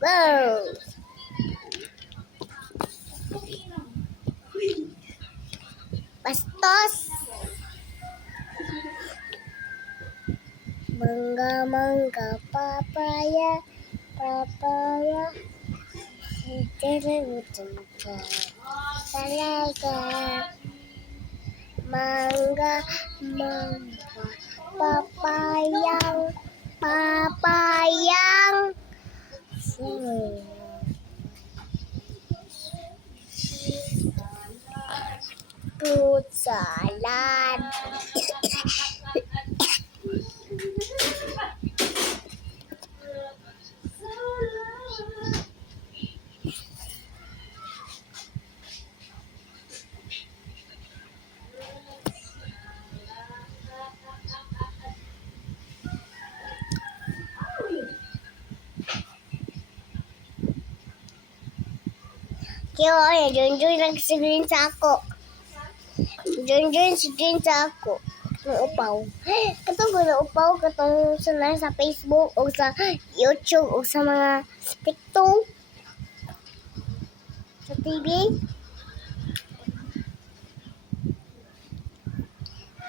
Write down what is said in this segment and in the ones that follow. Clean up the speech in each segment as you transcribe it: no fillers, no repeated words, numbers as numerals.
Go! Bastos! Mangga, mangga, papaya, papaya. Talaga. Mangga, mangga, papayang, papayang. Fruit salad. Kaya Junjun nagsigreen sa ako. Junjun sigreen sa ako. Ng upaw. Katong na upaw, katong sunay sa Facebook o sa YouTube o sa mga TikTok. Sa TV.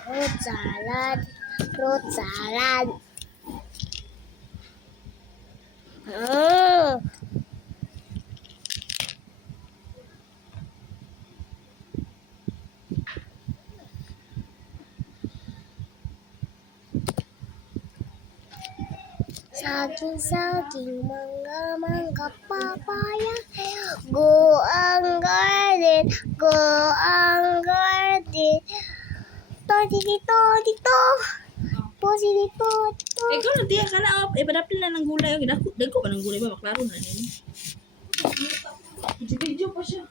Fruit salad. Fruit salad. Saging, saging, mangga, mangga, papaya. Go ang garden, go ang garden. Todi dito, dito. Posi dito, dito. Ikaw na tiya ka na. Padapil na ng gulay. Dagko ka ng gulay ba? Maklaro na rin. Video pa siya.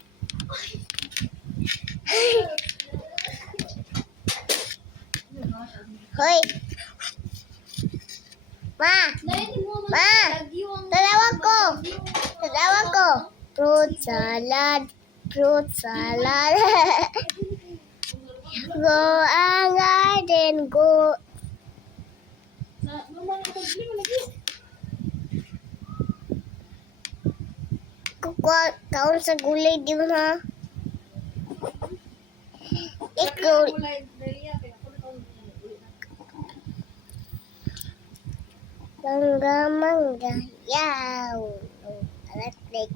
Hoy. Ma! Ma! Tawag ko! Tawag ko! Fruit salad! Fruit salad! Go ang garden! Go! Kukuha kaon sa gulay di mo ha? Ikaw! Mangga, mangga, yaw. Electric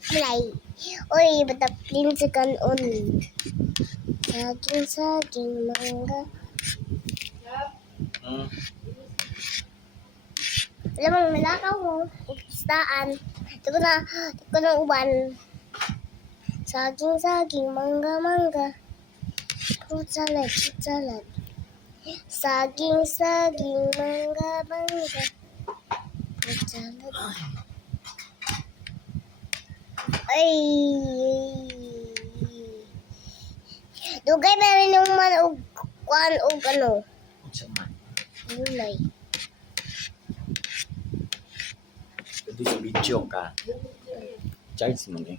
fly. Uy, bataplin sa kanon. Saging, saging, mangga. Alam mo, malakaw mo. Istaan. Ito ko na uban. Saging, saging, mangga, mangga. Fruit salad, fruit salad. Saging, saging, mangga, mangga. Fruit salad. Ay! Dugay na rin yung man o kuan o ano. Gulay. Pwede sa video ka. Charge mo eh.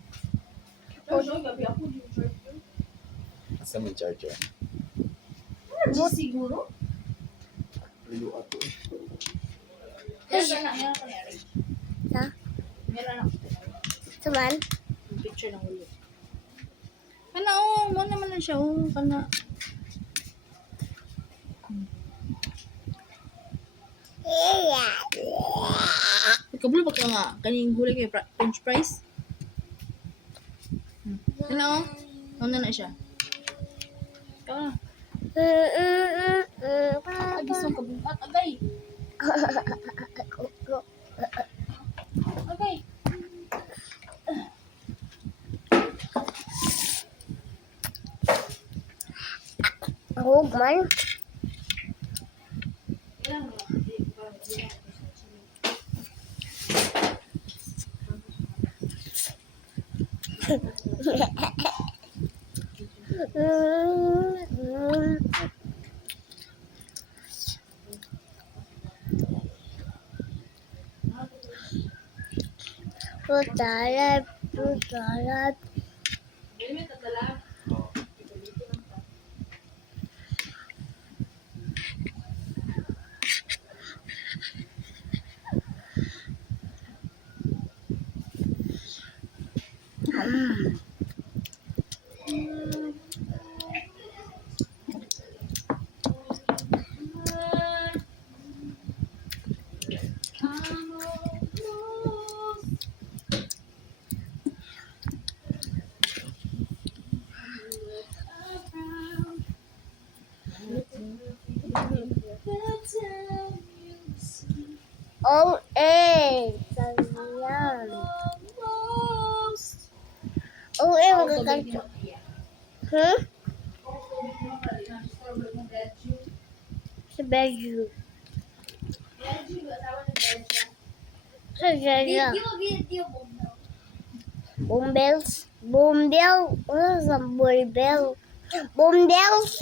Asa mo charger? Siguro? Liyo ato. Ha? Saman? Picture ng ulo. Kana mo naman na siya kana. Ikabulo ba ka nga kaning gulay kay French fries? Kana ano na siya? Kana. Agisong ka buhat agay. Agay. Hugman. Fruit salad, fruit salad. Oh, Ganyan. Magkakanta. Hmm? Sa bedroom. Sa Jaya. Boombells. Boombell. Ano sa boombell? Boombells.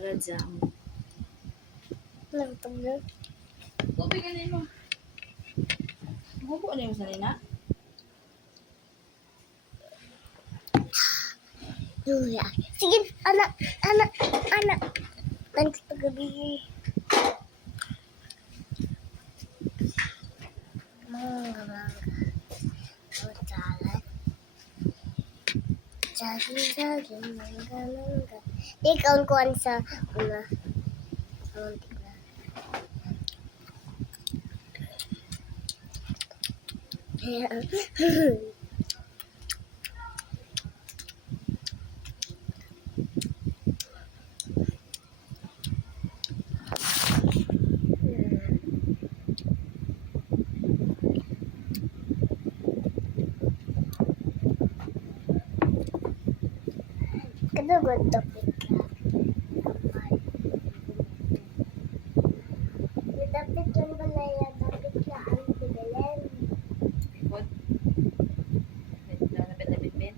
Radya. Nagtagdag. Tubig ganin mo. Gubo na yung sanina? Julia. Sige, anak. Nagtagabi. Mangga. Oh, jalan. Jagi, mangga. Di kawan-kawan sa una. Kadagod topik ka. Dapat yung balaya, dapat ka ang bigalen. Ikot. Lapit na bitbit.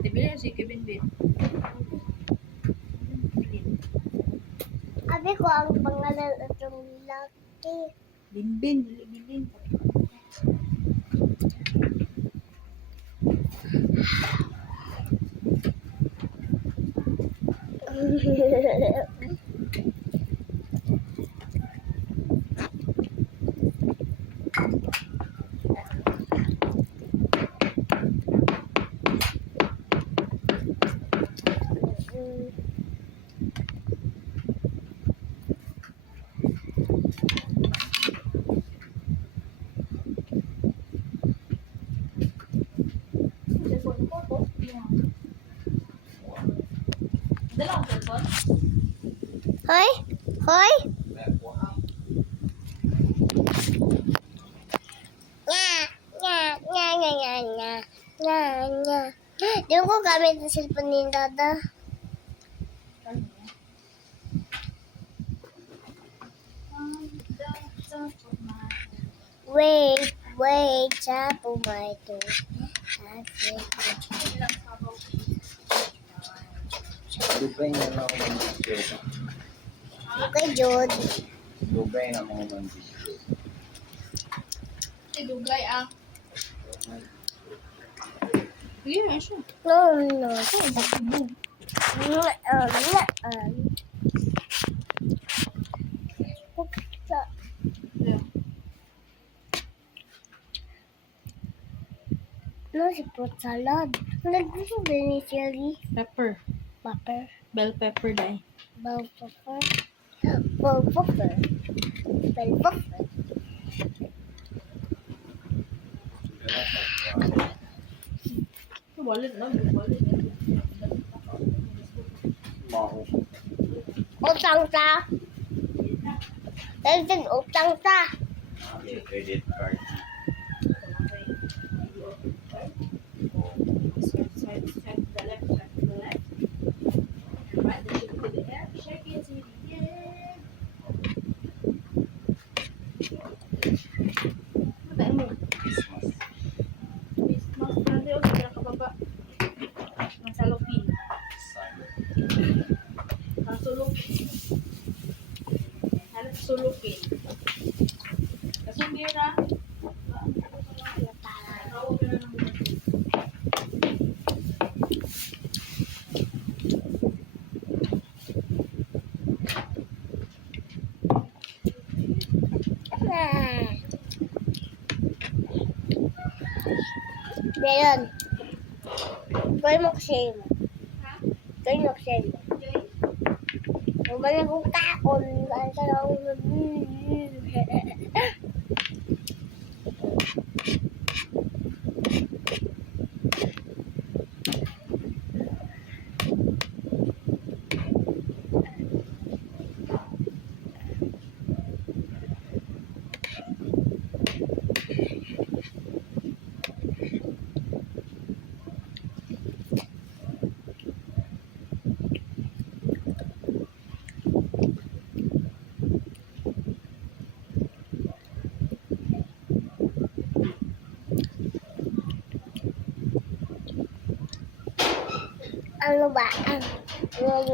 Tibili na si Kevin Bit. Abi ko ang pangalan itong laki. Limbin. Limbin. Dalawang cellphone? Hoy? Hoy? Nya. Di ko gamit ang cellphone ni Dada. Wait, chapo my to. Dugay na lang ako ng video. Okay, Jod. Dugay na ako ng video. Dugay ah. Sige, siya. No. No, si fruit salad. Naggusto din ni Sherry. Pepper. Pepper. Bell pepper dai. Bell pepper. Bell pepper. Bell pepper. Wallet na, wallet. Maho. Utang ta. Dagdag utang ta. Credit card. Swipe to the left, swipe to the left. Right, then you go to the app, shake it till the end. Ano mo? Christmas. Christmas brande o sa kababa. Ng salopin. Kasulupin. Halos sulupin. Kasumira. Tawag ka na ng Ngayon, gawin mo kasi mo. Ha? Gawin mo kasi mo. Joy? Umali kong kaon. Saan ka lang. Ano ba? Yun.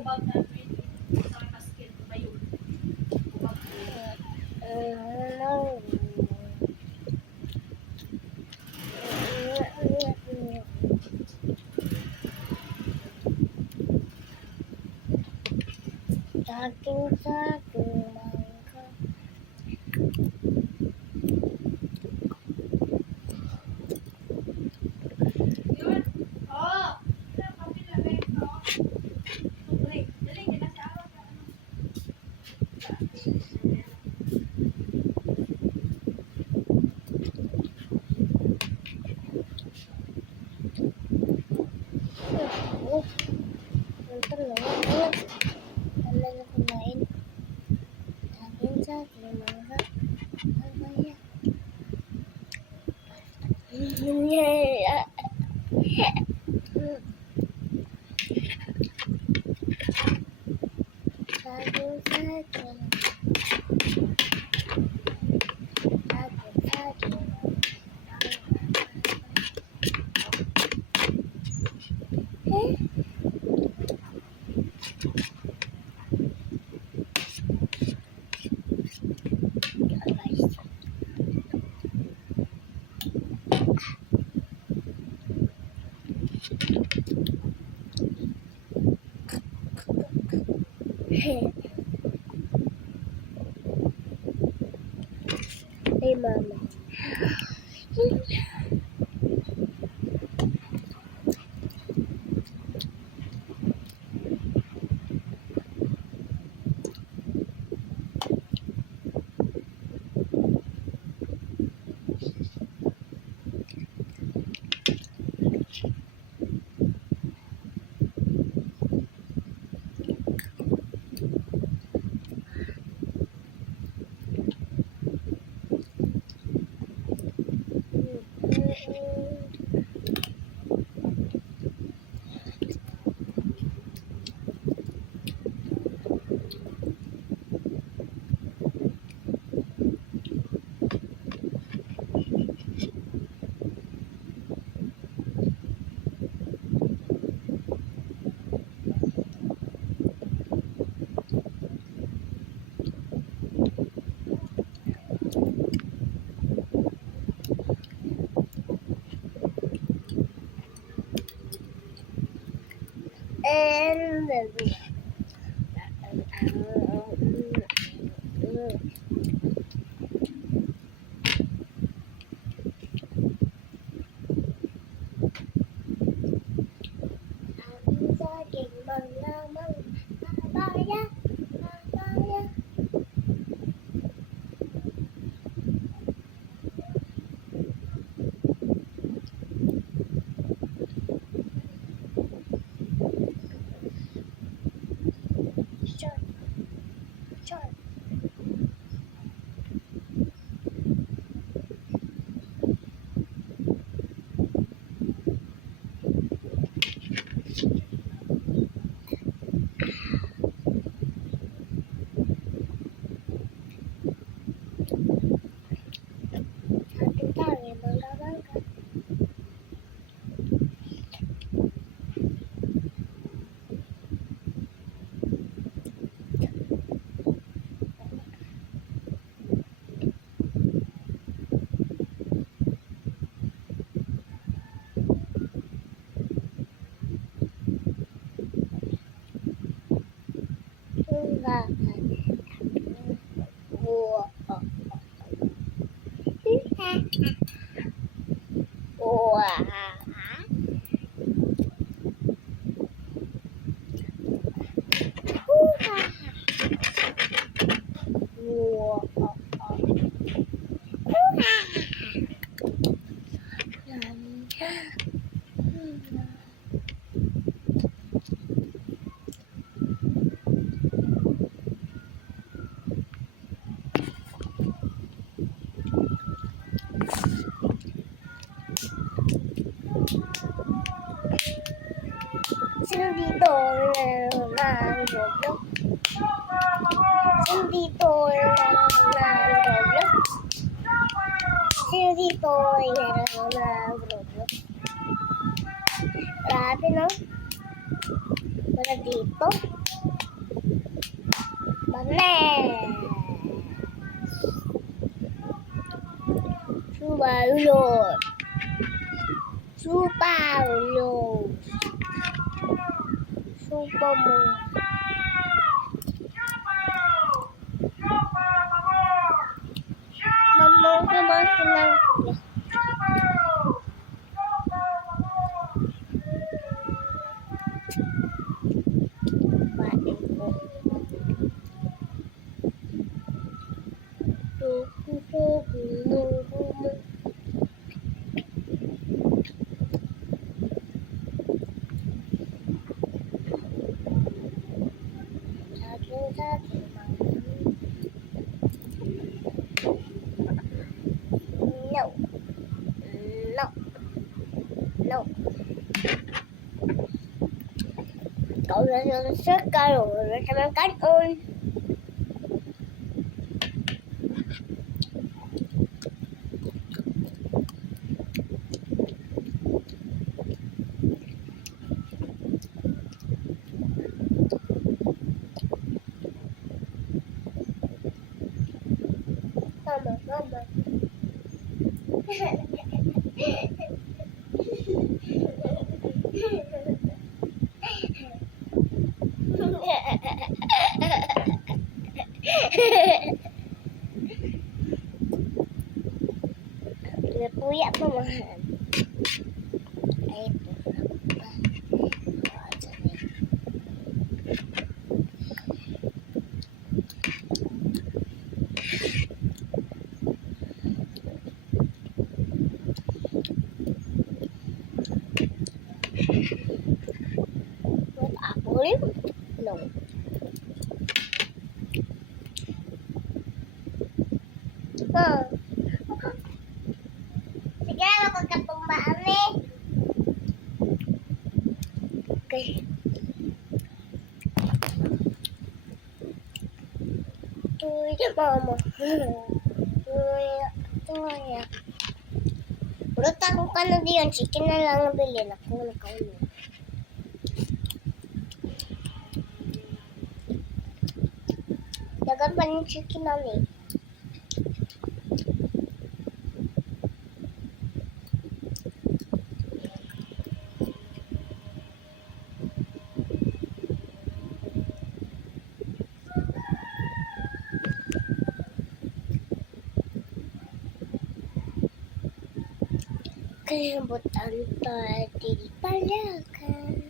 Bag na sa basket. Bayo. Bag. Saging mangga. Yun. Oh. Kami lang eh. Oh. Tuloy. Dali, hindi na sa araw. Hey, mama. And saging mangga, papaya, papaya. Wow. Wow. Sino dito? Roblox? Sino dito? Roblox? Sino dito? Roblox? Grabe, no? Wala dito. Banes! Subalot! Subalot! Supa mo. Mama, kumasa lang. Pain ko. No. No. No. Cậu là rất cao rồi, sao em cắt ơn. Mama. Kuya pamahan. Ay, what apple? No. Huh. Sige, magkakatumbaan eh. Okay. Tuya, mama. Tuya. Purot ako ka na diyan. Chicken na lang nabili. Ako nakaulo. Dagan pa ng chicken namin. Kalimutan tadi palakan.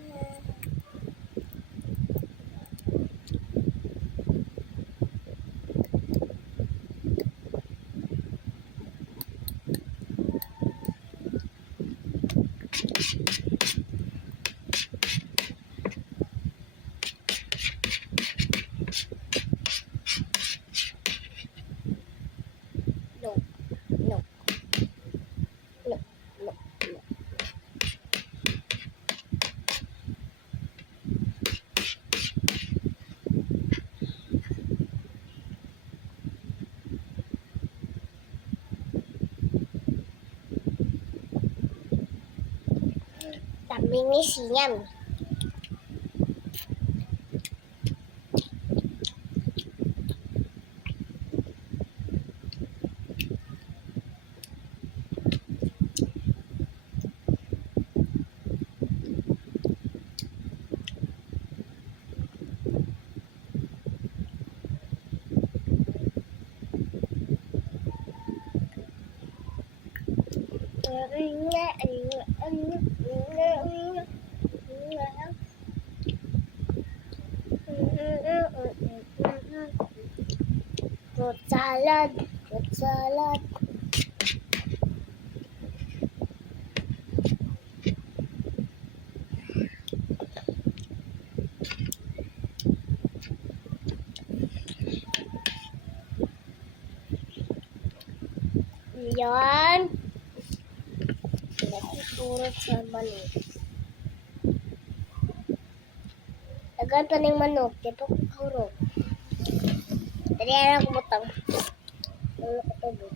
No, no, no, no, no. Tapi ini sinyam. Fruit salad, fruit salad. Yan. Nakuturot sa manok. Dagan pa ng manok. Dito ko kurog. Dari anak ko butang. Ano ko tubig.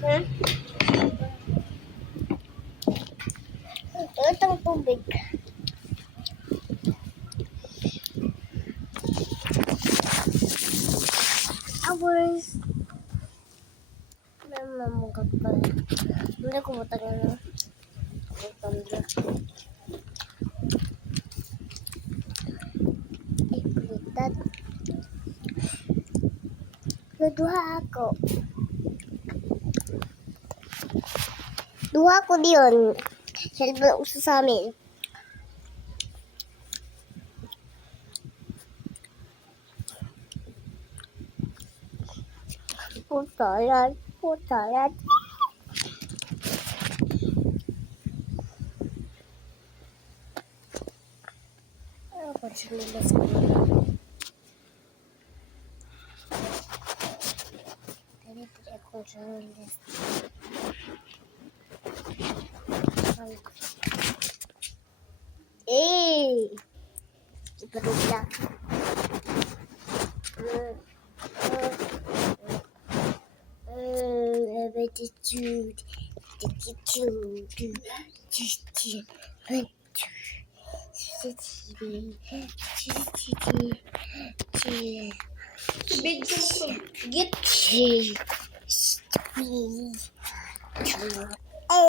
Hmm? Itong tubig. Hours. Namamugag pa. Hindi ko butang ano. Tumbler. Iplitat. Naduha ako. Duha ko diyon. Help uso sa amin. Putaran, putaran. Ano pa siya nila sa Tadi pwede akong siya nila. Eh! Ipadugla. Attitude. Big Get